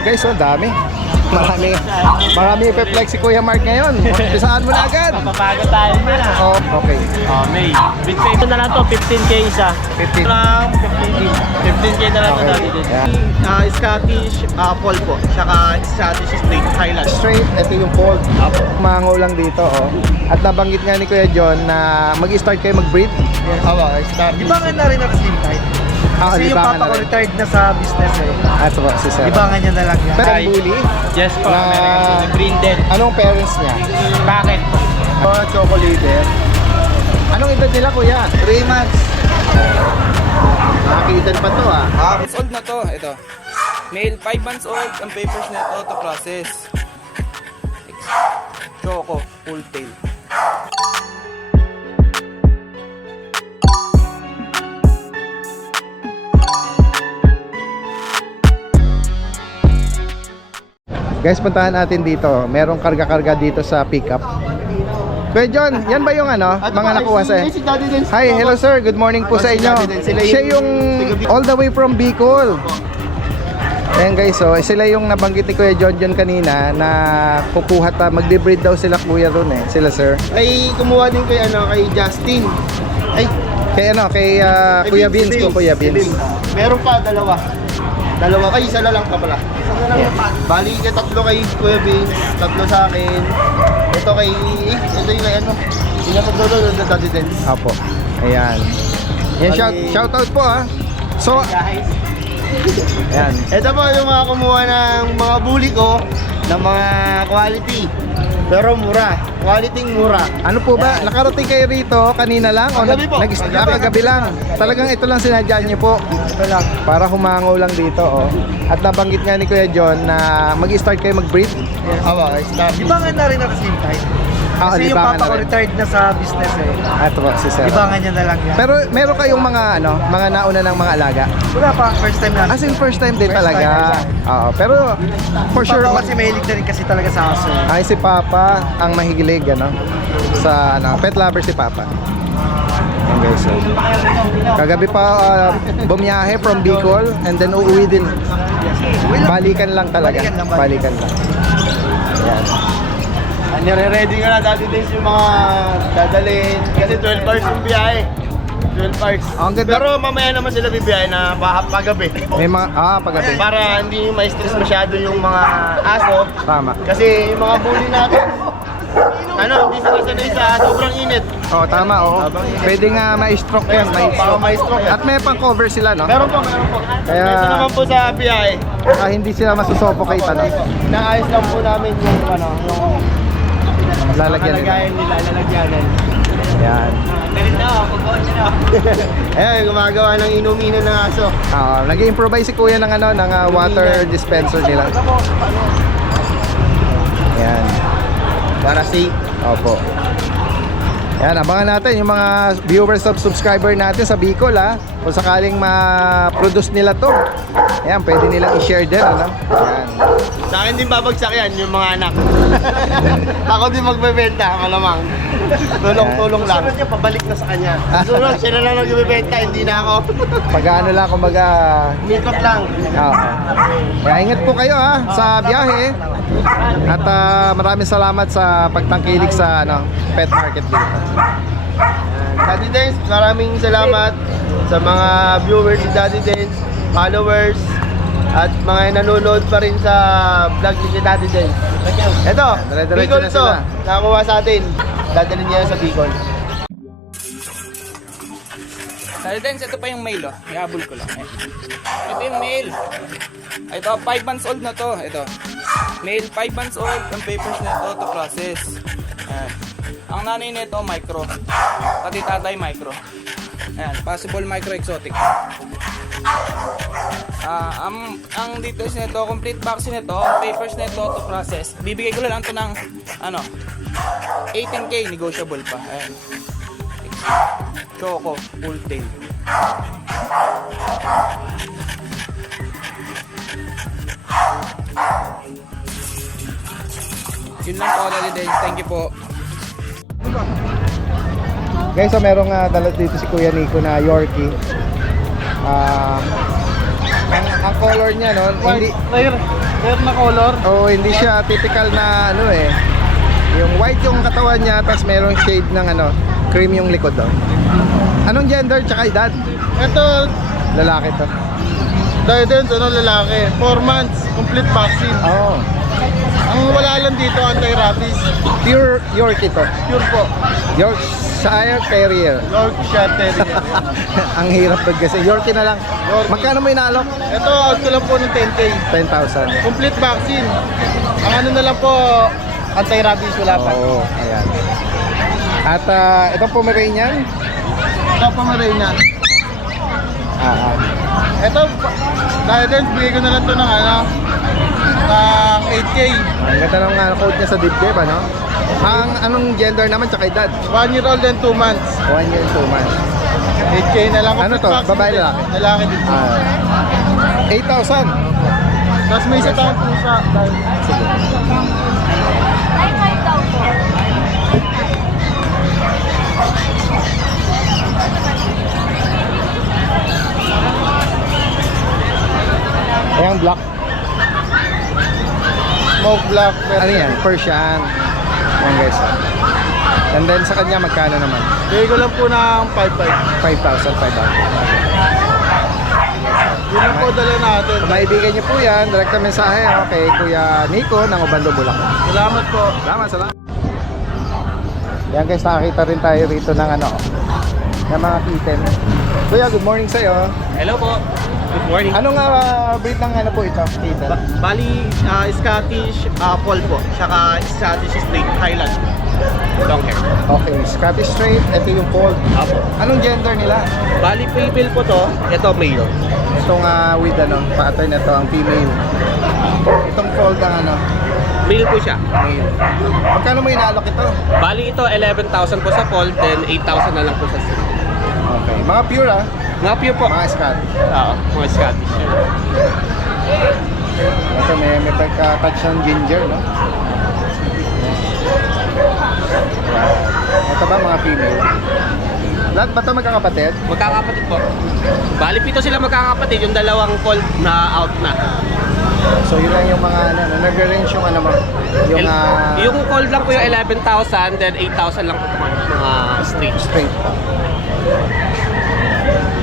Guys, oh, dami. Marami ipe-flex si Kuya Mark ngayon. Pisaan mo na agad. Mapapagod tayo na. Oh, okay. May. Big pay. Ito na lang to, 15k isa. 15. Lang, 15k na lang to dati din. Yeah. Scottish Paul po. Saka Scottish Straight Highland. Straight, ito yung fold. Mango lang dito, oh. At nabanggit nga ni Kuya John na mag-start kayo mag-breed. Start. Ibangan na rin at the same time. Kasi yung papa ko retired na sa business eh. Ito po, si Sir. Ibangan niya na lang yan. Pero bully? Yes po. Na- Brinded. Anong parents niya? Bakit po? Chocolate. Anong edad nila, Kuya? 3 months. Nakakitan pa to, ah. Months old na to, ito. Male, 5 months old, ang papers na ito to process. Choco, full tail. Guys, puntahan natin dito. Merong karga-karga dito sa pickup. Kuya John, yan ba yung ano? Mga nakuha sa... Hi, hello sir. Good morning po sa inyo. Siya yung all the way from Bicol. Ayan guys, so sila yung nabanggit ni Kuya John kanina na kukuha ta, magde-breed daw sila kuya ron eh. Sila sir. Ay, kumuha din kay kay Justin. Ay, Kay Kuya Vince ko, Kuya Vince. Meron pa dalawa. Ay, isa na lang pa pala. Bali, tatlo kay Kuya Vince, tatlo sa akin. Ito yung kay ano. Pinapagdolo na dati din. Apo. Ayan. Yan, shout out po ah. So, ayan. Ito po yung mga kumuha ng mga bully ko ng mga quality. Pero mura. Quality mura. Ano po ba? Nakarating kayo rito kanina lang? O Kagabi po. Kagabi lang. Talagang ito lang sinadya niyo po. Ito lang. Para humango lang dito, oh. At nabanggit nga ni Kuya John na mag-start kayo mag-breed. Start. Ibangan na rin at the same time. Kasi yung libangan papa ko na rin. retired na sa business eh. Ito po, si Sir. Ibangan niya na lang yan. Pero meron kayong mga mga nauna ng mga alaga? Wala pa, first time lang. As in first time din First talaga. time. Oo, pero for sure Papa kasi mahilig na rin kasi talaga sa aso. ay si Papa ang mahigilig sa pet lover si Papa. Ayan guys. So, kagabi pa bumiyahe from Bicol and then uuwi din. Balikan lang talaga. Balikan lang. Ayan. Nire-ready nga na dati din yung mga dadalhin. Kasi 12 hours yung biyahe. 12 hours. Ang ganda. Pero mamaya naman sila bibiyahe na pagabi. May mga pagabi. Para hindi ma-stress masyado yung mga aso. Tama. Kasi yung mga bully natin, hindi sila sanay sa sobrang init. Oh, tama oh. Pwede nga ma-stroke yan, Baka ma-stroke. At may pang-cover sila, no? Meron po. Kaya- Ito naman po sa biyahe. Hindi sila masusuffocate, ano? Naayos lang po namin yung Lalagyan nila. nila, lalagyanan. Yan. Ayun, gumagawa ng inuminan ng aso. Nag-improvise si Kuya ng water dispenser nila. Yan. Para safe. Opo. Yan, abangan natin yung mga viewers of subscriber natin sa Bicol, ha. Kung sakaling ma-produce nila to. Yan, pwede nilang i-share din, ano? Yan. Sa akin din babagsak yan, yung mga anak. Ako din magbebenta, malamang. Tulong-tulong lang. Sunod niya, pabalik na sa kanya. Sunod, siya na lang nagbebenta, hindi na ako. Pag-ano lang, kumbaga... Mikot lang. Kaya ingat po kayo, ha, sa biyahe. At maraming salamat sa pagtangkilik sa pet market dito. Daddy Dance, maraming salamat sa mga viewers ni Daddy Dance, followers, at mga nanonood pa rin sa vlog ni Daddy Dance. Ito, Dire-diretso Bicol na to, sila. nakakuha sa atin. Dadalhin niya sa Bicol. Then, ito pa yung male, oh. Iabol ko lang. Ito yung male. Ito, 5 months old na to. Ito. Male, 5 months old. Ang papers na ito to process. Ayan. Ang nanay nito, micro. Pati tatay, micro. Ayan, possible micro exotic. Ang details nito, complete vaccine nito, papers nito to process. Bibigay ko lang ito ng 18k, negotiable pa. Ayan. Choco, full tail. Yun lang po, Daddy Dance. Thank you po. Guys, so merong dala dito si Kuya Nico na Yorkie. Ang color niya, no, hindi Meron na color. Oo, hindi siya typical na ano eh. Yung white yung katawan niya, tapos merong shade ng ano, cream yung likod daw. Anong gender tsaka edad? Ito, Lalaki to. Didens, lalaki. 4 months, complete vaccine. Oo. Ang wala lang dito, anti-rabies. Pure Yorkie to. Pure po. Yorkshire Terrier. Yorkshire Terrier. Ang hirap doon kasi. Yorkie na lang. Yorkie. Magkano mo inaalok? Ito, out ko lang po ng 10K. 10,000. Complete vaccine. Ang ano na lang po, anti-rabies, wala pa. Oo, ayan. At itong Pomeranian? Ito pa Marina. Ito, Didens, bigay ko na lang ito ng ano, ng 8K. Ang ganda ng code niya sa dibdib, ano? Ang anong gender naman tsaka edad? 1 year old and 2 months. 1 year, 2 months. 8K na lang. Ano to? Complete vaccine Babae, din. lalaki? Lalaki din. 8,000. Tapos may isa tayong pusa. Sige. Ayan, black. Smoke black. Ano yan? Persian. Ayan guys. And then sa kanya, magkano naman? Bigay ko lang po ng 5,500. 5,500. Yun lang po dala natin. Maibigan niyo po yan. Direkta mensahe kay Kuya Nico ng Obando, Bulacan. Salamat po. Salamat. Yan guys, nakakita rin tayo rito ng ano, ng mga kitten. Kuya, good morning sa'yo. Hello po. Good morning. Anong breed ng ano po ito? Kitten? Bali, Scottish Fold po. Tsaka Scottish Straight Highland. Long hair. Okay, Scottish Straight. Ito yung fold. Apo. Anong gender nila? Bali, female po to. Ito, male. Itong with ano, pattern na to, ang female. Itong fold ang ano, Male po siya. male. Magkano mo inaalok ito? Bali, ito 11,000 po sa fold, then 8,000 na lang po sa straight. Okay, mga pure Nga pure po. mga Scottish. Oo, mga Scottish yun. Ito may pagka-touch ng ginger, no? Ito ba mga female? Lahat ba ito magkakapatid? Magkakapatid po. Bali, pito sila magkakapatid. Yung dalawang fold na out na. So yun lang yung mga ano, nag-range yung ano mo? Yung Yung fold lang po yung 11,000, then 8,000 lang po mga straight. straight.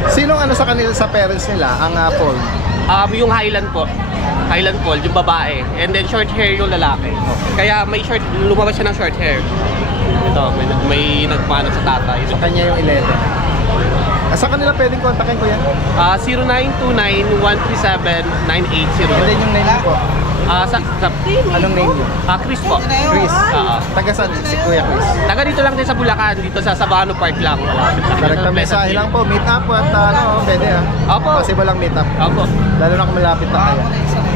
Sinong ano sa kanila sa parents nila ang fold? Yung Highland po. Highland Fold, yung babae. And then short hair yung lalaki. Kaya may short, lumabas siya ng short hair. Ito, may nagmano sa tatay. Sa kanya yung 11. Sa kanila pwedeng kontakin ko yan? 0929-137-9801. And then yung name ko. Anong name niyo? Chris po. Chris. Oo. Taga saan si Kuya Chris? Taga dito lang din sa Bulacan, dito sa Sabano Park lang. Malapit lang. Direkta mensahe lang po, meet up at ano, pwede Opo. Possible lang meet up. Opo. Lalo na kung malapit na kayo.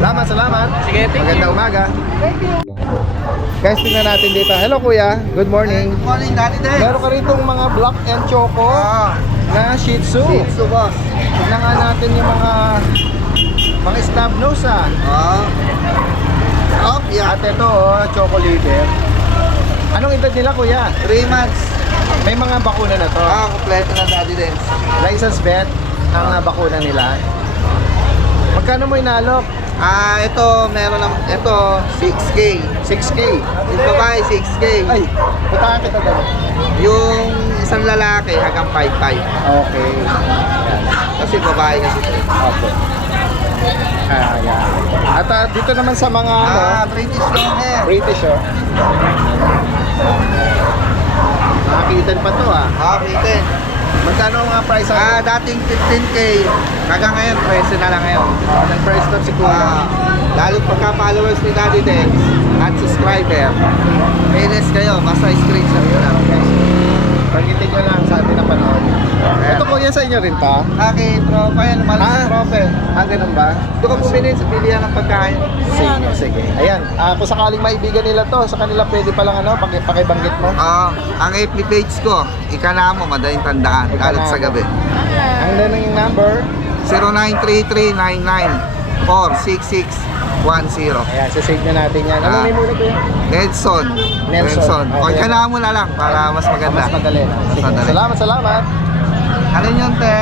Salamat. Sige, thank you. Magandang umaga. Guys, tingnan natin dito. Hello Kuya, good morning. Good morning, Daddy Des. Meron ka rito mga black and choco na Shih Tzu. Dito, boss. Tignan nga natin yung mga snub nose Yeah. At ito choco liver. Anong edad nila Kuya? 3 months. May mga bakuna na to. Kompleto na Daddy Des. License vet ang bakuna nila. Magkano mo inalok? Ito, meron ng, ito, 6K. 6K. Yung babae, 6K. Ay, putahan kita dali. Yung isang lalaki, hanggang 5'5". Okay. Ayan. Kasi babae kasi. Opo. Ayan. At dito naman sa mga British long hair. British Nakakita pa to Okay, Magkano ang price dating 15K. Hanggang ngayon, 13 na lang ngayon. Nag-price top si Kuya. Lalo pagka-followers ni Daddy Dex at subscriber. Mainis kayo, basta screenshot nyo lang. Pagkitin nyo lang sa atin na panood. Ito Kuya sa inyo rin pa? Okay, tropa yan. Malas sa tropa eh. Ganun ba? Doon ka bumili sa pilihan ng pagkain. Sige. Ayan, kung sakaling maibigan nila to, sa kanila pwede palang pakibanggit mo. Ang FB page ko, ikana mo, madaling tandaan. Ikana Kalat sa mo. gabi. Ang nanang number? 0933-99-46610. Ayan, sasave na natin yan. Ano name muna Kuya? Nelson. O, Okay. ikana mo na lang para mas maganda. Mas madali na. Sige. Madali. Salamat. Ano yun, te?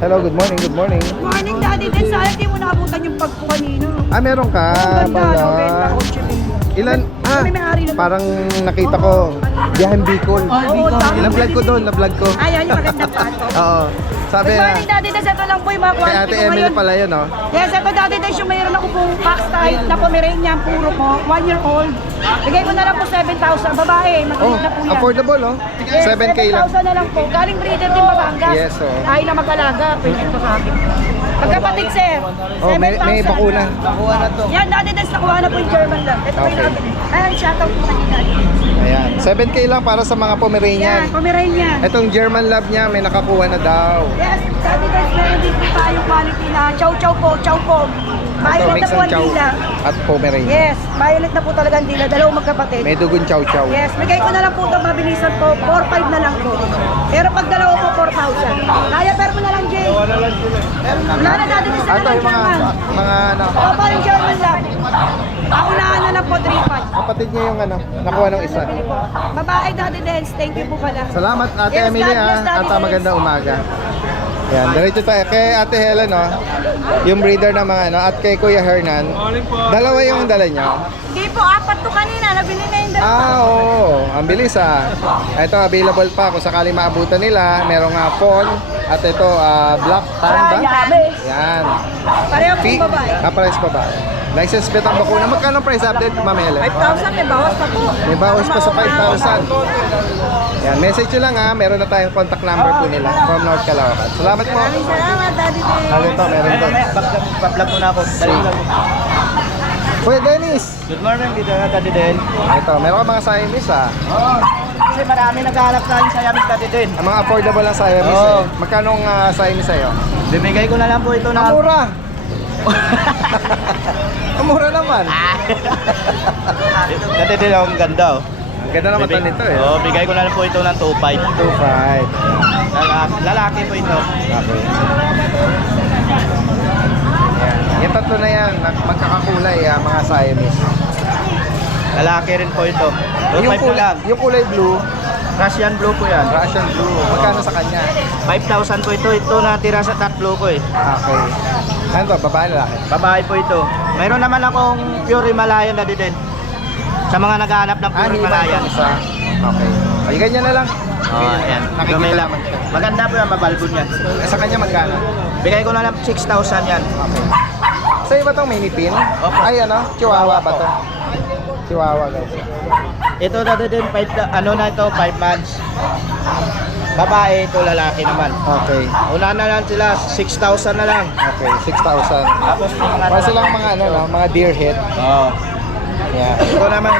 Hello, good morning, good morning. Morning, Daddy. Din sa hindi mo nakabutan yung pag ko kanina. Ah, meron ka Ang ganda, no? Benta pala. ko, chipping. Ilan? Ah, Kami may-ari na to. parang nakita ko. Biyaheng Bicol. Oo, tama. Na-vlog ko doon, na-vlog ko. Ayan, yung magandang pato. Oo. Sabi Good na, morning, Daddy. Din ito lang po yung mga kay quality Ate ko Emily ngayon. pala yun, oh. Yes, ito Daddy Din yung mayroon ako pong box type na Pomeranian puro ko. 1 year old. Bigay ko na lang po 7,000. Babae, Oh, maliit na po yan. affordable, oh. Yes, 7K lang. 7,000 na lang po. Galing breeder din Batangas. Yes, oh. Ay na mag-alaga. Pwede ito sa akin. Magkapatid, sir. Oh, may 7,000. bakuna. Nakuha na to. Yan, Daddy Des, nakuha na po yung German lang. Ito po Okay. yung natin. Ayan, shoutout po kanina. Ayan. 7K lang para sa mga Yan, Pomeranian. Pomeranian. Itong German Lab niya, may nakakuha na daw. Yes, Daddy Des, meron din po tayong quality na chow chow po, chow po. Ito, Violet mix na po ng ang chow dila. at Pomeranian. Yes, violet na po talaga ang dila. Dalawang magkapatid. May dugon chow-chow. Yes, bigay ko na lang po ito, mabilisan po. 4,500 na lang po. Pero pag dalawa po, 4,000. Kaya pero mo na lang, Jay. Wala na Daddy Des, Ito na yung lang German. mga ano, Opo, yung German lang. Paunahan na lang po, 3,500. kapatid niya yung ano, nakuha ng isa. Babae, Daddy Des, thank you po pala. Salamat Ate Yes, Emily, God bless, ha. Daddy At Des. magandang umaga. Yan, diretso tayo. Kay Ate Helen, no? Yung breeder ng mga ano, at kay Kuya Hernan. Dalawa yung dala niyo. Hindi po, 4 to kanina. Nabili na yung dalawa. Ah, oo. Ang bilis, ah. Ito, available pa kung sakali maabutan nila. Merong fawn. At ito, black tan ba? Yan. Pareho pong babae. Pares pa ba? License plate ang bakuna. Magkano price update, Ma'am Helen? 5,000, may bawas pa po. May bawas pa sa 5,000. Yan, message nyo lang, ha. Meron na tayong contact number po nila from North Caloocan. Salamat po. Maraming salamat, Daddy Des. Ano ito, meron doon. Pa-vlog muna ako. Dali lang. Kuya Dennis. Good morning, dito na Daddy Den. Ito, meron ka mga Siamese, ha. Kasi marami naghahanap tayo sa Yamis Daddy Den. Ang mga affordable lang Siamese, Oo. eh. Magkano ang Siamese sa'yo? Bibigay ko na lang po ito Ang na... mura. Ang mura naman. Daddy Den, ang ganda oh. Ang ganda naman Bibig- nito, eh. Oo, bigay ko na lang po ito ng 2.5. 2.5. Lalaki po ito. Okay. Yan. Yung tatlo na yan, magkakakulay, mga Siamese. Lalaki rin po ito. 2.5 na lang. Yung kulay blue, Russian blue po yan. Russian blue. Magkano sa kanya? 5,000 po ito. Ito natira sa tatlo ko eh. Okay. Ano to? Babae lalaki? Babae po ito. Mayroon naman akong pure Himalayan na din. Sa mga naghahanap ng pure Himalayan. Isa. Okay. Ay, ganyan na lang. Oh, ayan. Nakikita Gamay lang. naman siya. Maganda po yan, mabalbon yan. Sa kanya magkano? Bigay ko na lang 6,000 yan. Sa iba tong mini pin? Opo. Ay, ano? Chihuahua ba to? Chihuahua, guys. Ito na din, 5 months. Babae, ito lalaki naman. Okay. Una na lang sila, 6,000 na lang. Okay, 6,000. Tapos may mga Para silang mga ano, no? Mga deer head. Oo. Yeah. Ito naman,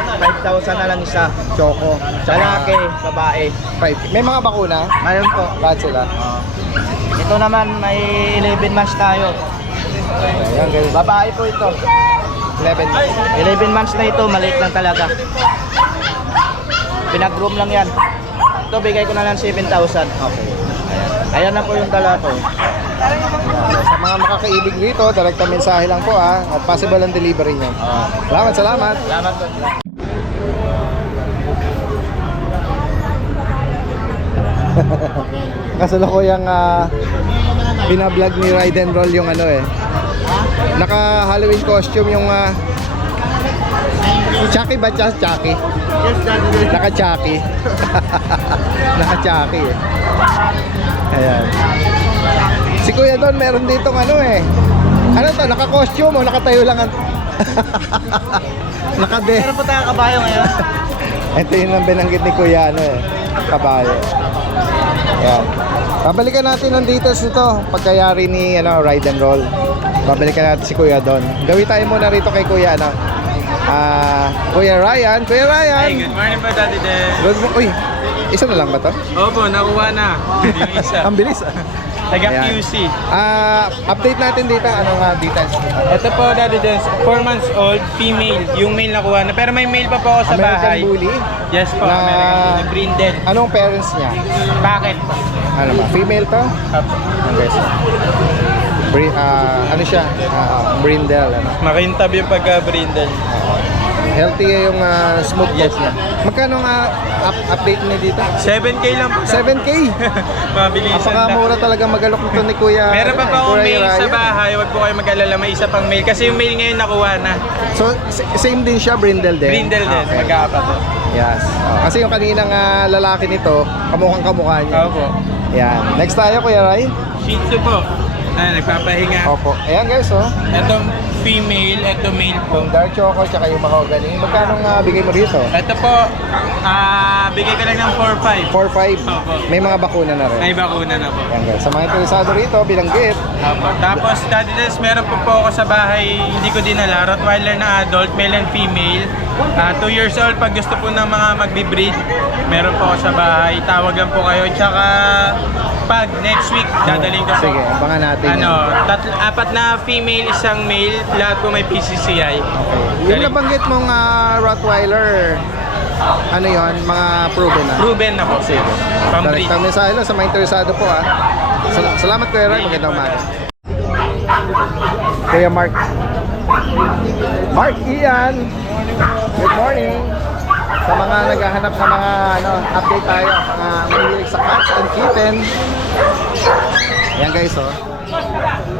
5,000 na lang isa. Choco. Lalaki, babae. 5. May mga bakuna? Mayroon po. Bakit sila? Ito naman, may 11 months tayo. Ayan, guys. Babae po ito. 11 months. 11 months na ito, maliit lang talaga. Pinag-groom lang yan. Ito, bigay ko na lang 7,000. Okay. Ayan na po yung dala ko. Sa mga makakaibig dito, direkta mensahe lang po, at possible ang delivery niyo. Salamat, salamat. Salamat po. Kasalukuyang binablog ni Ride and Roll yung ano eh. Naka Halloween costume yung Chucky ba? Chucky? Yes, Daddy. Naka Chucky. Naka Chucky eh. Ayan. Si Kuya Don meron ditong ano eh. Ano to? Naka costume o nakatayo lang ang Nakade. Meron po tayong kabayo ngayon. Ito yung ang binanggit ni Kuya ano eh. Kabayo. Ayan. Babalikan natin ang details nito pagkayari ni Ride and Roll. Babalikan natin si Kuya Don. Gawin tayo muna rito kay Kuya Kuya Ryan. Kuya Ryan. Hey, good morning po, Daddy Den. Uy, isa na lang ba to? Opo, nakuha na. Yung isa. Ang bilis. Taga Ayan. QC. Update natin dito anong details. Ito po, Daddy Den, 4 months old, female. Yung male nakuha na. Pero may male pa po ako sa American bahay. Bully. Yes po, Na- American Bully. Brindle. Anong parents niya? Packet po. Ano ba? Female to? Opo. Okay. Ano siya? Brindle. Ano? Makintab yung pagka-brindle. Healthy yung smoke Yes, niya. Magkano nga update niya dito? 7K lang po. 7K. Mabilisan lang. Napakamura talaga magalok nito ni Kuya. Meron pa Kuya akong mail sa Ryan. bahay. Huwag po kayo mag-alala. May isa pang mail. Kasi yung mail ngayon nakuha na. So, same din siya, brindle din? Brindle din. Okay. Magkakapatid. Yes. Kasi yung kaninang lalaki nito, kamukhang kamukha niya. Opo. Yan. Next tayo, Kuya Ryan. Shih Tzu po. Nagpapahinga. Opo. Ayan guys, oh. Ito female, ito male po. Yung dark choco, tsaka yung mahogany. Magkano nga bigay mo rito? Ito po, bigay ko lang ng 4-5. 4-5. Opo. May mga bakuna na rin. May bakuna na po. Ayan guys. Sa mga interesado rito, bilanggit. Opo. Tapos, Daddy Des, meron po ako sa bahay, hindi ko dinala, Rottweiler na adult, male and female. 2 years old, pag gusto po ng mga magbi-breed, meron po ako sa bahay. Tawag lang po kayo. Tsaka, pag next week, dadaling ko po. Sige, abangan natin. Apat na female, isang male, lahat po may PCCI. Yung nabanggit mong Rottweiler, ano yon, mga proven na? Proven na po. Sige. Pambreed. Direct mensahe lang sa mga interesado po Salamat Kuya Ray, magandang umaga. Kuya Mark. Mark Ian. Good morning. Sa mga naghahanap ng mga update tayo, mga mahilig sa cats and kitten. Yan guys, oh.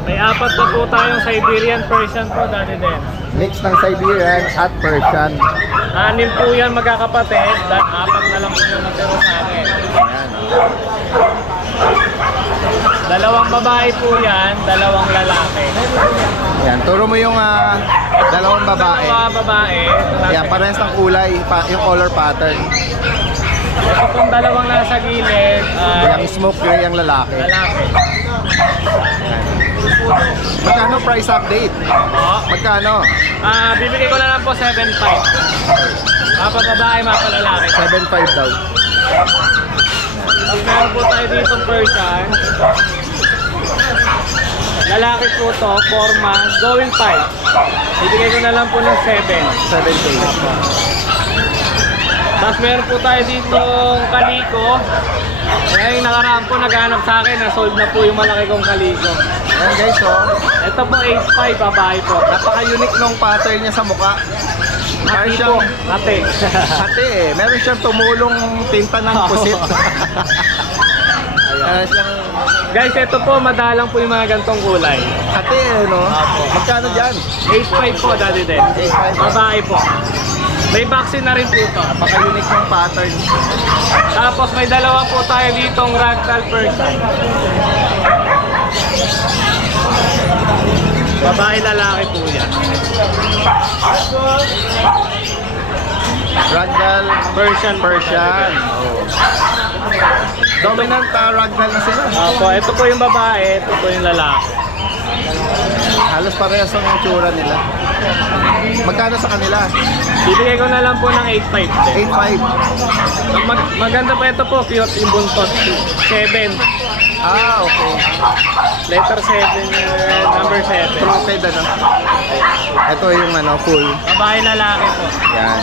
May apat na po tayong Siberian Persian po, Daddy Den. Mix ng Siberian at Persian. 6 po yan magkakapatid, dahil 4 na lang po yung natiro sa akin. Ayan. 2 babae po yan, 2 lalaki. Yan, turo mo yung 2 babae. 2 babae. Yan, parehas ng kulay, yung color pattern. Ito pong 2 nasa gilid, Yung smoke gray ang lalaki. lalaki. Magkano price update? O, Magkano? bibigay ko na lang po 7.5. 4 babae, 4 lalaki. 7.5 daw. Tapos meron po tayo dito Persian. Lalaki po to, 4 months, going 5. Bibigay ko na lang po ng 7. 7K. Tapos meron po tayo dito kaliko. Kaya yung nakaraan po naghanap sa akin, na-sold na po yung malaki kong kaliko. Ayan guys, oh. Ito po 8.5 babae po. Napaka-unique nung pattern niya sa mukha. Meron Hati po, siyang hati. hati eh. Meron siyang tumulong tinta ng pusit. Meron siyang Guys, ito po, madalang po yung mga gantong kulay. hati eh, no? Magkano dyan? 8.5 po, Daddy Den. 8.5. Babae po. May vaccine na rin po ito. Napaka-unique ng pattern. Tapos may 2 po tayo ditong ragdoll Persian. Babae lalaki po yan. Ragdoll Persian. Persian. Oh. Dominant ragdoll na sila. Opo, ito po yung babae, ito po yung lalaki. Halos parehas ang tsura nila. Magkano sa kanila? Bibigay ko na lang po ng 8.5 din. 8.5. Maganda pa ito po, cute yung buntot. 7. Okay. Letter 7, number 7. Trotted ano? Ito yung full. Babae lalaki po. Yan.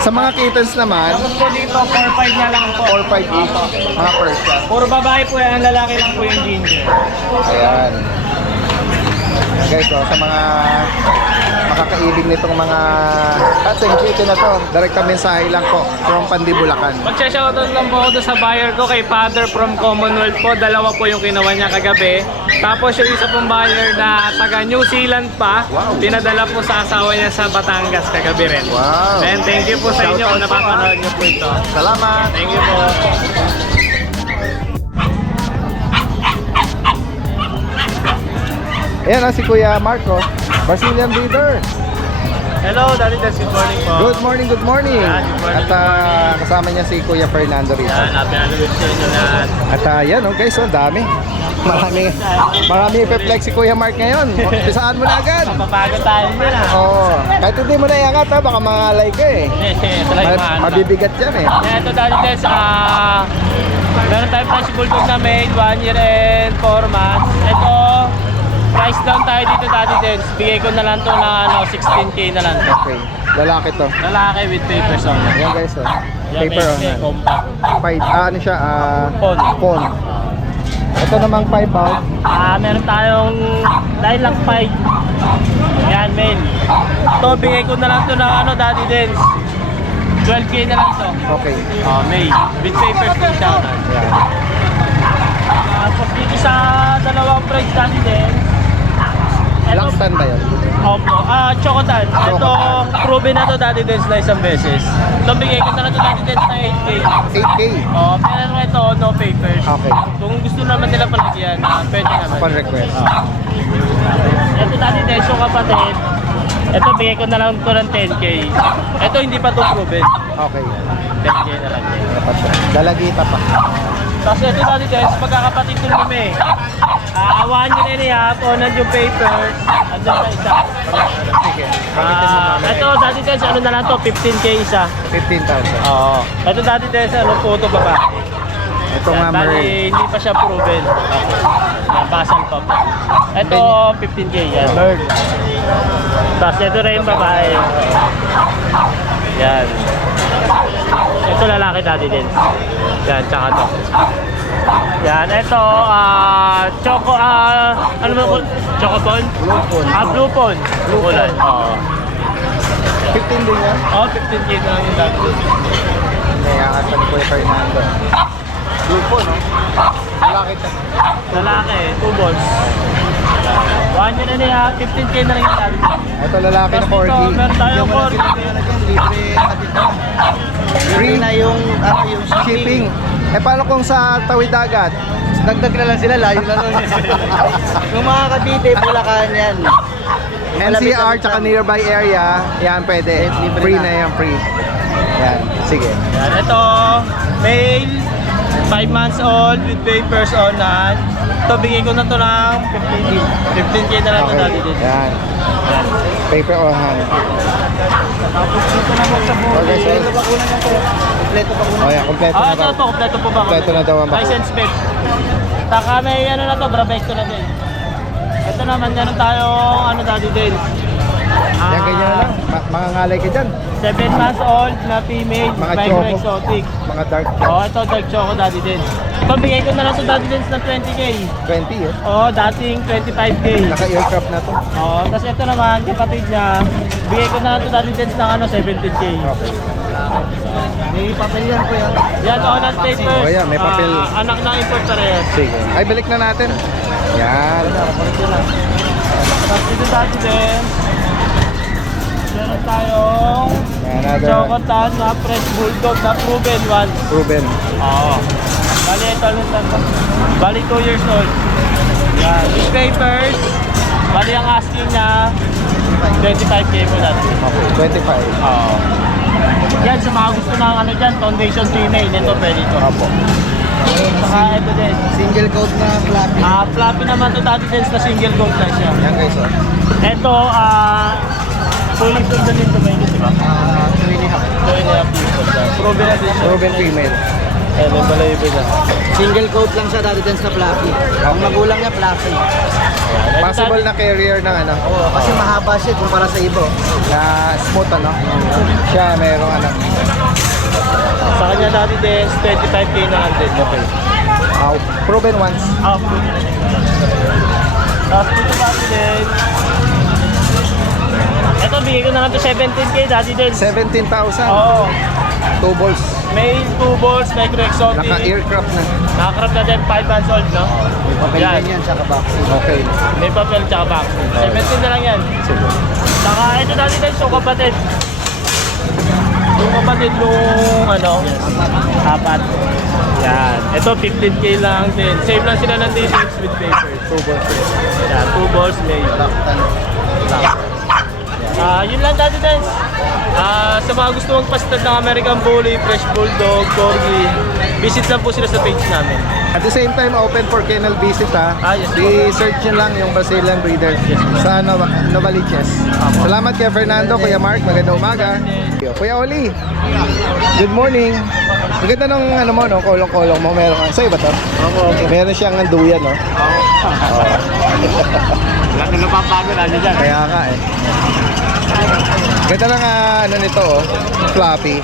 Sa mga kittens naman, Tapos po dito, 4.5 na lang po. 4-5 each. Mga Persian. Puro babae po yan, ang lalaki lang po yung ginger. Ayan. Guys, sa mga makakaibig nitong mga cats and kitten na to, direct mensahe lang po from Pandibulacan. Magsha-shoutout lang po ako doon sa buyer ko kay Father from Commonwealth po. 2 po yung kinuha niya kagabi. Tapos yung isa pong buyer na taga New Zealand pa, Wow. pinadala po sa asawa niya sa Batangas kagabi rin. Wow. And thank you po sa inyo kung napapanood niyo po ito. Salamat. Thank you po. Ayan si Kuya Marco, Brazilian breeder. Hello, Daddy Des. Good morning po. Good morning, good morning. Yan, good morning, At kasama niya si Kuya Fernando rito. Yan, happy Halloween sa inyo lahat. At yan guys, dami. Marami ipe-flex si Kuya Mark ngayon. Pisaan mo na agad. Papapagod tayo din ah. Oo. Kahit hindi mo na iangat baka mangalay ka eh. Mabibigat yan eh. Yan, ito Daddy Des, meron tayong Flash Bulldog na made, 1 year and 4 months. Ito, price down tayo dito Daddy Des. Bigay ko na lang to na 16K na lang to. Okay. Lalaki to. Lalaki with papers on. Ayan guys, Yan, paper may on. compact. Ano siya? Pon. Pon. Ito namang 5 out. Meron tayong lilac 5. Yan, male. Ito, bigay ko na lang to ng ano, Daddy Dance. 12K na lang to. Okay. Male. With papers din siya. Yan. Tapos dito sa dalawang price Daddy Dance. Ilang stand ba yun? Opo. Chocotan. Itong proven na to Daddy Dance na isang beses. Ito, bigay ko na lang to Daddy Dance na 8K. 8K. Pero ito, no papers. Okay. Kung gusto naman nila palagyan, pwede naman. Upon request. Ito Daddy Dance yung kapatid. Ito, bigay ko na lang to ng 10K. Ito, hindi pa to proven. Okay. 10K na lang din. Dapat siya. Dalagita pa. Tapos ito Daddy Dance, magkakapatid ko kami. 1 year and a half, onan yung papers. Andun pa isa. Sige. Ito Daddy Dance, ano na lang to, 15K isa. 15,000. Oo. Ito Daddy Dance, ano photo baba. Ito nga Marie. Bali, hindi pa siya proven. Basal pa po. Ito, 15K yan. Bird. Tapos ito rin yung babae. Yan. Ito lalaki Daddy din. Yan, tsaka to. Yan, ito, choco, ano ba? Choco pon? Blue pon. Blue pon. Blue pon. Oo. 15 din yan. 15K na lang yung Daddy din. Kaya ka sa ni Kuya Fernando. Grupo, no? Malaki ka. Lalaki, 2 balls. 1 year and a half, 15K na rin yung Daddy din. Ito lalaki na Tapos corgi. ito, meron tayong corgi. Free na yung shipping. Eh paano kung sa tawid dagat? Dagdag na lang sila, layo na nun. Yung mga Cavite, Bulacan yan. NCR tsaka nearby area, yan pwede. libre Free na. na yan, free. Yan, sige. Yan, ito, male, 5 months old with papers on hand. Ito, bigay ko na to ng 15K na lang ito Daddy din. Yan. Yan. Paper on hand. Tapos dito naman sa buhay. Okay, so, Kompleto pa muna. oh yan, kompleto na Ito daw. po, kompleto po ba? Kompleto na daw ang bakuna. License plate. Taka may ano na to, Brabecto na din. Ito naman, meron tayong ano Daddy din. Yan, ganyan na lang. Mga ngalay ka dyan. 7 months old na female, Mga micro choco. exotic. Mga dark Ito, dark choco Daddy din. Ito, bigay ko na lang sa Daddy din na 20K. 20 eh. Dating 25K. Naka-aircraft na to. Tapos ito naman, kapatid niya, bigay ko na lang ito Daddy Dance ng 17K. Okay. May papel yan po yan. Yan, on and papers. Oh, yan, may papel. Anak ng import parehas. Sige. Ay, balik na natin. Yan. Tapos dito Daddy Dance, meron tayong Another Chocotan na fresh bulldog na proven once. proven. Oo. Bali, ito ulit. Bali, 2 years old. Yan. Yung papers, bali ang asking niya, 25K po natin. Okay, 25. Oo. Yan, sa mga gusto ng ano dyan, foundation female, ito pwede ito. Opo. Saka ito din. Single coat na flappy. Floppy naman to Daddy Dance na single gold lang siya. Yan guys, oh. Ito, fully sold na din ito, may di ba? 2.5. 2.5 years old siya. Proven na din siya. Proven female. Ayun, yung balayibo niya. Single coat lang siya, Daddy Dance na flappy. Ang magulang niya, flappy. Possible na carrier ng ano, Oo, kasi mahaba siya kumpara sa iba. na smooth ano. Siya merong ano. Sa kanya Daddy Dance, 25K na lang din. Okay. Proven once. Proven na din. Tapos dito Daddy Dance. Ito, bigay ko na lang to 17K Daddy Dance. 17,000. Oo. 2 balls. Male, 2 balls, micro exotic. Naka-aircraft na. Nakakrap na din, 5 months old, no? May papel Yan. din yan, tsaka vaccine. Okay. May papel tsaka vaccine. 17 na lang yan. Sige. Saka ito Daddy Dance, yung kapatid. Yung kapatid nung ano, apat. Yan. Ito 15K lang din. Save lang sila ng details with papers. 2 balls. Yan, 2 balls made. Yun lang Daddy Dance. Sa mga gusto magpastad ng American Bully, Fresh Bulldog, Corgi, visit lang po sila sa page namin. At the same time, open for kennel visit ha. Yes. I-search nyo lang yung Brazilian breeder sa Novaliches. Salamat kay Fernando, Kuya Mark, magandang umaga. Kuya Oli, good morning. Maganda nung ano mo, no? Kolong-kolong mo. Meron ka. Sa'yo ba to? Okay. Meron siyang duyan, no? Wala na napapago na dyan. Kaya nga eh. Ganda lang ano nito, oh. Floppy.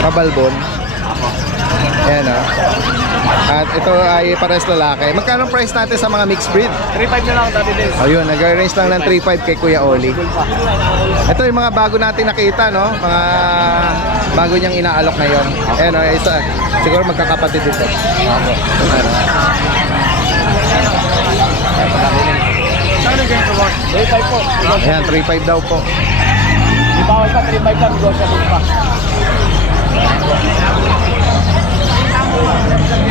Mabalbon. Ayan o. At ito ay pares lalaki. Magkano price natin sa mga mixed breed? 3.5 na lang Daddy Dens. Ayun, nag-range lang ng 3.5 kay Kuya Oli. Ito yung mga bago natin nakita, no? Mga bago niyang inaalok ngayon. Ayan o, isa. Siguro magkakapatid dito. Ano? Saan na ganyan ko boss? 3.5 po. Ayan, 3.5 daw po. Di bawal pa, 3.5 lang. Negotiable pa.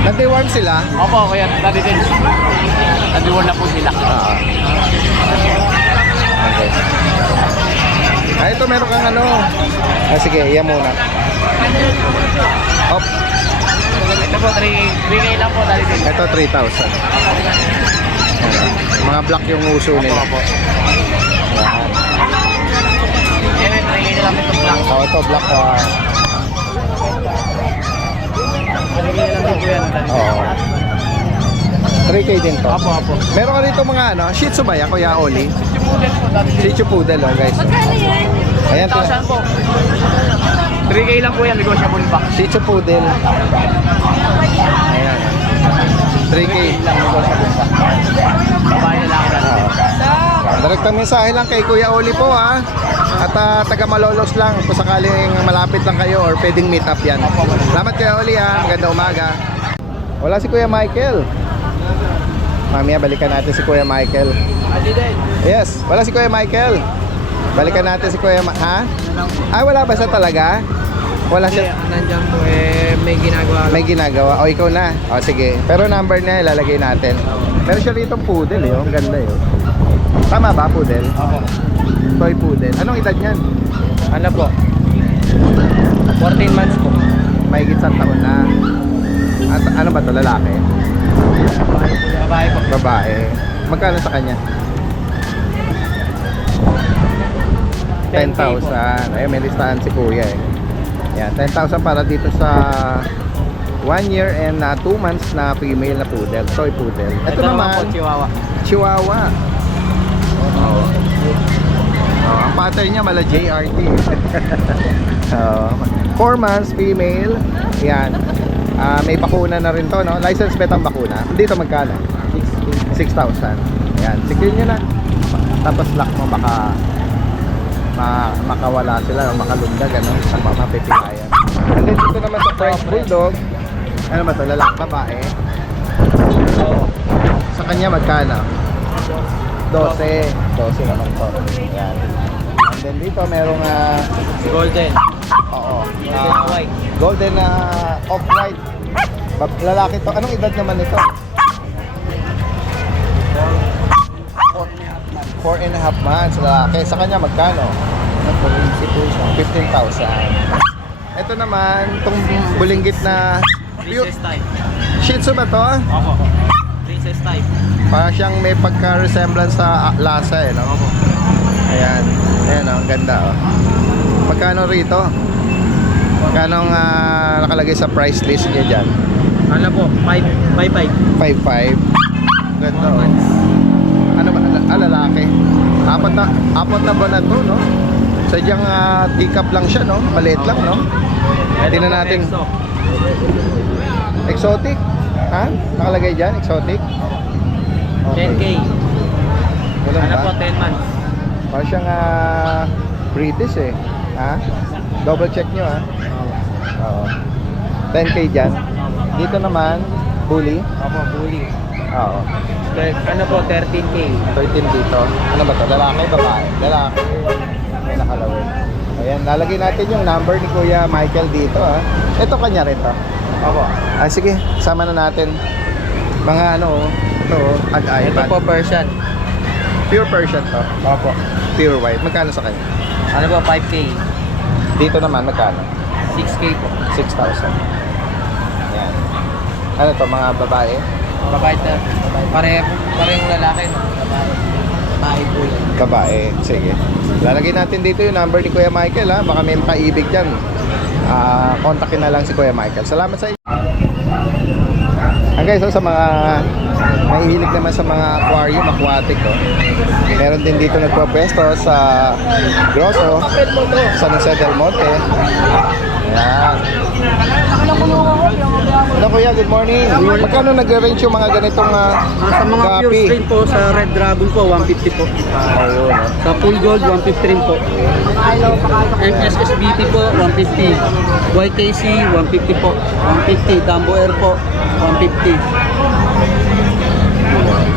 Nag-deworm sila. Opo, kaya Daddy Dens. Nag-reward na po sila. Okay. Ah, ito meron kang ano. Ah, sige, yan muna. Op, Ito po, 3K lang po Daddy Dens. ito 3,000. Mga black yung uso nila. Opo. Yan, 3K na lang itong black. Oh, ito black. 3K na lang din po yan. Oo. 3K din to. Opo, opo. Meron ka rito mga ano, Shih Tzu ba yan, Kuya Oli? Poodle po Daddy Dens. Shih Tzu Poodle, oh, guys. Ayan, 1,000 po. 3K lang po yan, negotiable pa. Shih Tzu Poodle. Ayan. 3K. Lang negotiable pa. Babae na lang. Direktang mensahe lang kay Kuya Oli po ha. At taga Malolos lang kung sakaling malapit lang kayo or pwedeng meet up yan. Salamat Kuya Oli ha. Magandang umaga. Wala si Kuya Michael. Mamaya balikan natin si Kuya Michael. Yes, wala si Kuya Michael. Balikan natin si Kuya ha? Ay wala ba siya talaga? Wala siya. Nandiyan po may ginagawa. May ginagawa. O ikaw na. O sige. Pero number na ilalagay natin. Pero siya rito poodle eh. Ang ganda eh. Tama ba poodle? Opo. Toy poodle. Anong edad niyan? Ano po? 14 months po. Mahigit sa taon na. At ano ba to lalaki? Babae po. Babae. Magkano sa kanya? 10,000. Ayun, may listahan si Kuya eh. Yan, 10,000 para dito sa 1 year and 2 months na female na poodle, toy poodle. Ito naman, po, Chihuahua. Chihuahua. Oh. Oh, ang pattern niya mala JRT. Oh, 4 months female. Yan. May bakuna na rin to, no? License bet ang bakuna. Dito magkano? 6,000. Yan, secure nyo na. Tapos lock mo baka makawala sila o makalundag ano sa mapipilayan. And then dito naman sa French Bulldog. Ano ba to? Lalaki babae? Oo. Sa kanya magkano? 12. 12 naman to. Yan. And then dito merong Golden. oo. White. Golden na off-white. Lalaki to. Anong edad naman ito? 4.5 months lalaki. Sa kanya magkano? 15,000. Ito naman, itong bulinggit na Princess type. Shih Tzu ba to? Opo. Princess type. Para siyang may pagka-resemblance sa lasa eh, no? Opo. Ayan. Ayan oh, ang ganda oh. Magkano rito? Magkano nakalagay sa price list niya dyan? Ano po? 5.5. 5.5. Ganda oh. Ano ba? Lalaki. Apat na ba na to, no? Sadyang teacup lang siya, no? Maliit lang, no? Tingnan natin. Exotic? Ha? Nakalagay dyan? Exotic? 10K. Wala Ano ba? po? 10 months. Parang siyang British eh. Ha? Double check nyo ha. Oo. 10K dyan. Dito naman, bully. Opo, bully. Oo. Ano po? 13K. 13 dito. Ano ba to? Lalaki, babae? Lalaki. May nakalawin. Ayan, lalagay natin yung number ni Kuya Michael dito ha. Ito kanya rin to. Opo. Sige, sama na natin. Mga ano, ito, ag-iPad. Ito po Persian. Pure Persian to. Opo. Pure white. Magkano sa kanya? Ano po? 5K. Dito naman, magkano? 6K po. 6,000. Ayan. Ano to, mga babae? Babae na. Parehong lalaki. No? Babae po yan. Babae. Sige. Lalagay natin dito yung number ni Kuya Michael ha. Baka may paibig dyan. Kontakin na lang si Kuya Michael. Salamat sa inyo. Guys, so, sa mga mahihilig naman sa mga aquarium, aquatic meron din dito nagpapwesto sa Grosso, San Jose del Monte. Ayan. Hello kuya, good morning. Magkano nag-range yung mga ganitong Sa mga pure gapi? strain po, sa Red Dragon po, 150 po. Ayun, oh. Sa Full Gold, 150 rin po. MSSBT po, 150. YKC, 150 po. 150. Dambo Air po, 150.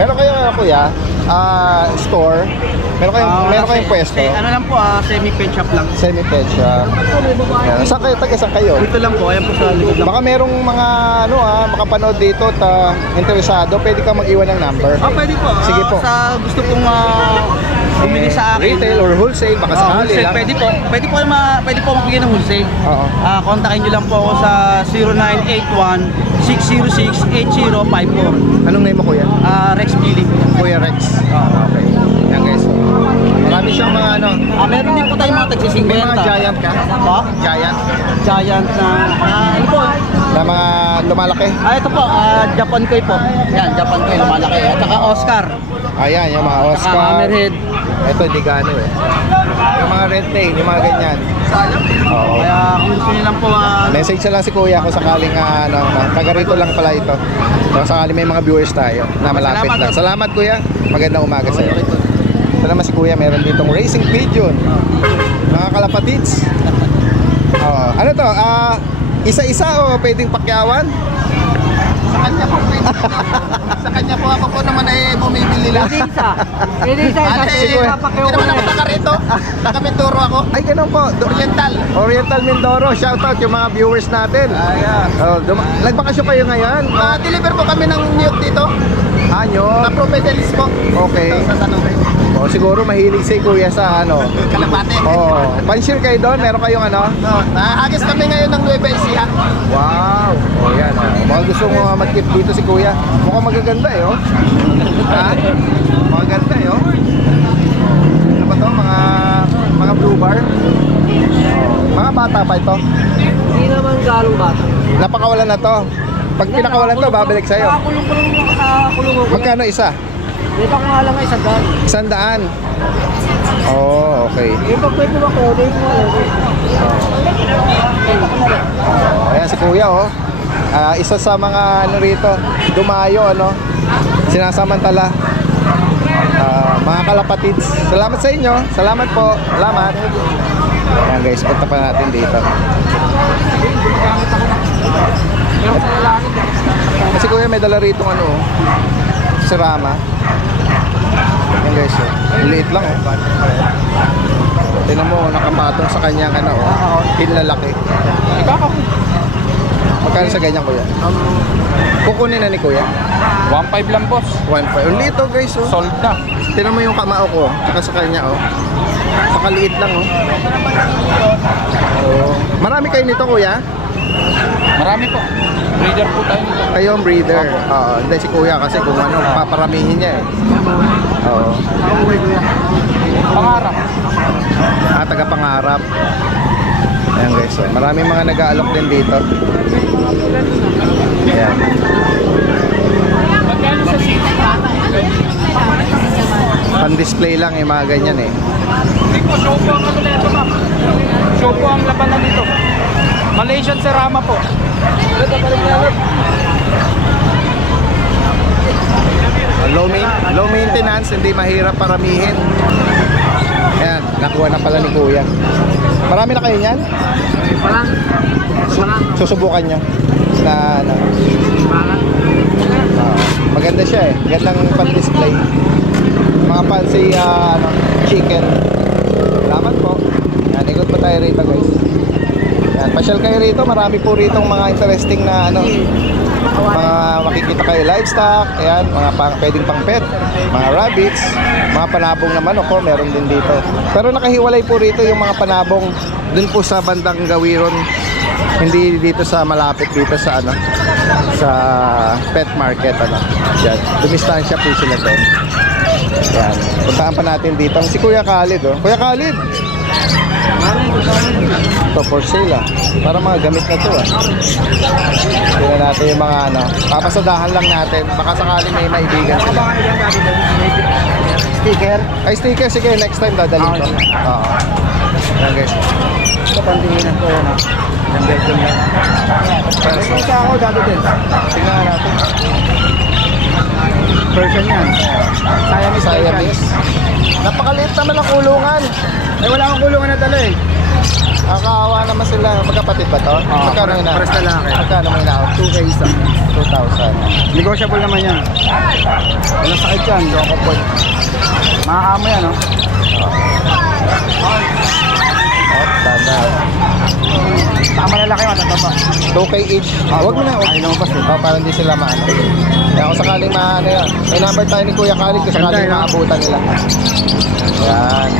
Meron kayo kuya, store? Meron kayong pwesto? Ano lang po, semi-pet shop lang. Semi-pet shop. Yan. Saan kayo? Saan kayo? Dito lang po, ayan po sa likod lang. Baka merong mga makapanood dito at interesado, pwede kang mag-iwan ng number. Pwede po. Sige po. Sa gusto pong bumili sa akin. Retail or wholesale, baka sakali Wholesale, lang. pwede po. Pwede po magbigay ng wholesale. Oo. Kontakin nyo lang po ako sa 0981-606-8054. Anong name mo kuya? Rex Pili. Kuya Rex. Okay. Yan guys. Marami siyang mga Meron din po tayong mga tagsi-50. may mga giant ka? Po? Giant? Giant na, ano po? Na mga lumalaki? Ito po, Japan Koi po. Yan, Japan Koi, lumalaki. At saka Oscar. Ayan, yung mga Saka Oscar. Hammerhead. Ito, hindi gano eh. Yung mga red tail, yung mga ganyan. Oo. Kaya kung gusto nyo lang po, Message na lang si kuya kung sakaling taga rito lang pala ito. Kung sakaling may mga viewers tayo na malapit Salamat, lang. Salamat kuya. Magandang umaga sa iyo. Ito naman si kuya, meron ditong racing pigeon. Mga kalapatids. Oo. Ano to? Isa-isa o pwedeng pakyawan? Sa kanya po ako po naman ay bumibili lang. Pwede isa. Sige, kuya. Hindi naman ako taga rito. Taga Mindoro ako. Ay, ganun po. Oriental. Oriental Mindoro. Shoutout yung mga viewers natin. Oh, nagbakasyon kayo ngayon? Deliver po kami ng niyog dito. Anyo? Na Propedelis po. Okay. Sa San Jose. O, siguro mahilig si kuya sa Kalapate. Oh, panshare kayo doon? Meron kayong Agis kami ngayon ng Nueva Ecija. Wow! O yan, Mga gusto mo mag-tip dito si kuya. Mukhang magaganda eh, oh. Ha? Magaganda eh, oh. Ano ba to? Mga blue bar? Mga bata pa ito. hindi naman galong bata. Napakawalan na to. Pag pinakawalan to, babalik sa'yo. Kulong-kulong ako sa kulungan ko. Magkano isa? Dito ko nga lang ay sagad. 100. Oh, okay. Yung pag pwede ba ko, dito mo. Ayan si kuya, oh. Isa sa mga rito, dumayo, sinasamantala. Mga kalapatids. Salamat sa inyo. Salamat po. Salamat. Ayan guys, punta pa natin dito. Kasi kuya may dala rito sirama. Ayan guys, liit lang Tingnan mo, nakapatong sa kanyang pinlalaki. Magkano sa ganyan kuya? Kukunin na ni kuya? 1.5 lang boss. 1.5. Ang liit guys, oh. Sold na. Tingnan mo yung kamao ko, saka sa kanya, Pakaliit lang, Marami kayo nito, kuya? Marami po. Breeder po tayo nito. Kayo ang breeder. Hindi si kuya kasi kung paparamihin niya, Oo. Pangarap. Taga-pangarap. Ayan guys, maraming mga nag-aalok din dito. Ayan. Magkano sa city? Pan-display lang yung mga ganyan Hindi po, show po ang nito ma'am. Show po ang labanan dito. Malaysian Serama po. Low maintenance, hindi mahirap paramihin. Ayan, nakuha na pala ni kuya. Marami na kayo niyan? Susubukan nyo na maganda siya gandang pan-display. Mga fancy chicken. Salamat po. Yan, ikot pa tayo rito guys. Yan, pasyal kayo rito. Marami po rito mga interesting na mga makikita kayo livestock. Ayan, mga pwedeng pang pet. Mga rabbits. Mga panabong na manok meron din dito. Pero nakahiwalay po rito yung mga panabong dun po sa bandang Gawiron. Hindi dito sa malapit dito sa sa pet market Diyan. Dumistansya po sila doon. Yan. Puntahan pa natin dito si Kuya Khalid, Kuya Khalid. Ito for sale Para mga gamit na to Tingnan natin yung mga papasadahan lang natin. Baka sakali may maibigan sila. Sticker? Ay sticker, sige next time dadalhin ko. Oo. Yan guys. Ito, pantinginan ko Yung Belgium yan. Pero sa ako, Daddy Dens. Tingnan nga natin. Persian yan. Siamese. Napakaliit naman ang kulungan. Eh, wala akong kulungan na dala eh. Nakakaawa naman sila. Magkapatid ba to? Magkano yung pares na lang. Magkano may inaawat? 2K isa. 2,000. Negotiable naman yan. Walang sakit yan. Loko po. Makakamo yan, no? Oh, tanda. Saka malalaki, matataba. 2K each. Huwag mo na. Ayaw lumabas eh. Para hindi sila maano. Kaya kung sakaling maano yan. May number tayo ni Kuya Khalid kung sakaling Ganda, no? maabutan nila. Yan.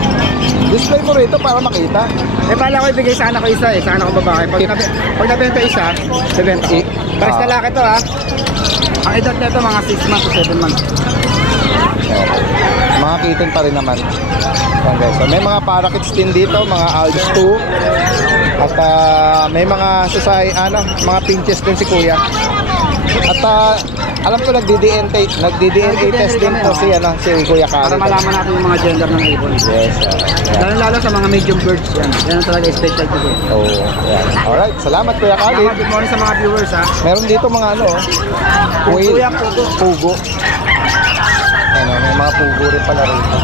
Display mo rito para makita. Eh, pala ko ibigay sa anak ko isa eh. Sa anak ko babae. Pag nabenta isa, bebenta ko. Pares lalaki to ha. Ang edad nito mga 6 months to 7 months. Mga kitten pa rin naman. Yan guys. So, may mga parakeets din dito, mga Alps 2. At may mga mga pinches din si Kuya. At alam ko nagdi-DNA test din po si Kuya Para Khalid. malaman natin yung mga gender ng ibon. Yes. Lalo sa mga medium birds yan. Yan ang talaga special to do. Oh, yan. Alright, salamat Kuya Khalid. Good morning sa mga viewers ha. Meron dito mga whale. Kuya, pugo. Pugo. Ano, may mga pugo rin pala rito.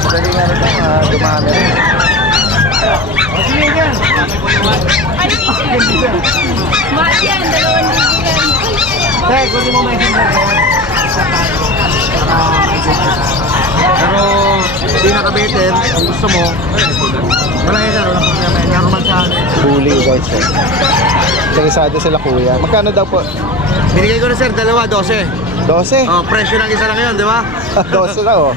Madali nga rin dumami rin. Sir, kunin mo may gender. Pero hindi nakabetel, kung gusto mo, wala yan, walang problema yan. Normal sa akin. Bully guys. Interesado sila Kuya. Magkano daw po? Binigay ko na sir, dalawa, 12. 12? Oh, presyo ng isa lang yun, di ba? 12 daw oh.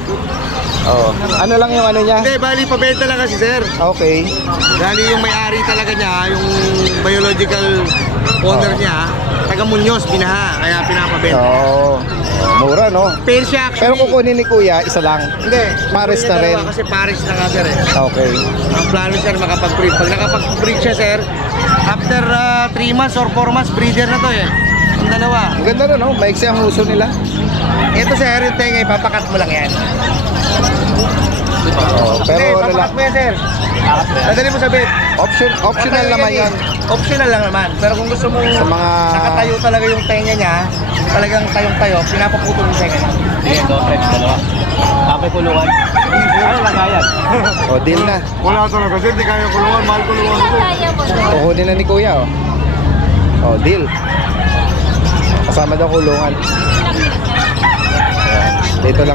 Oh. Ano lang yung ano niya? Hindi, bali pabenta lang kasi sir. Okay. Bali yung may-ari talaga niya, yung biological owner niya, taga Muñoz, binaha, kaya pinapabenta. Oh. Mura no? Pair siya actually. Pero kukunin ni Kuya, isa lang. Hindi. Pares na rin. Kasi pares na nga sir eh. Okay. Ang plano sir makapag-breed. Pag nakapag-breed siya sir, after 3 months or 4 months, breeder na to eh. Ang dalawa. Ang ganda no? Maiksi ang uso nila. Ito sir, yung tenga, ipapakat mo lang yan. Oh, pero Hindi, ano lang, ipapakat mo yan sir. Dadali mo sa bed. optional naman yan. Optional lang naman. Pero kung gusto mo Sa mga- nakatayo talaga yung tenga niya, talagang tayong-tayo, pinapaputol yung tenga niya. Dalawa. Tapos kulungan. Ano lang yan? Oh, deal na. Wala talaga kasi hindi kaya kulungan, mahal kulungan. Kukunin na ni Kuya oh. Oh, deal. Kasama daw kulungan. Ayan. Dito lang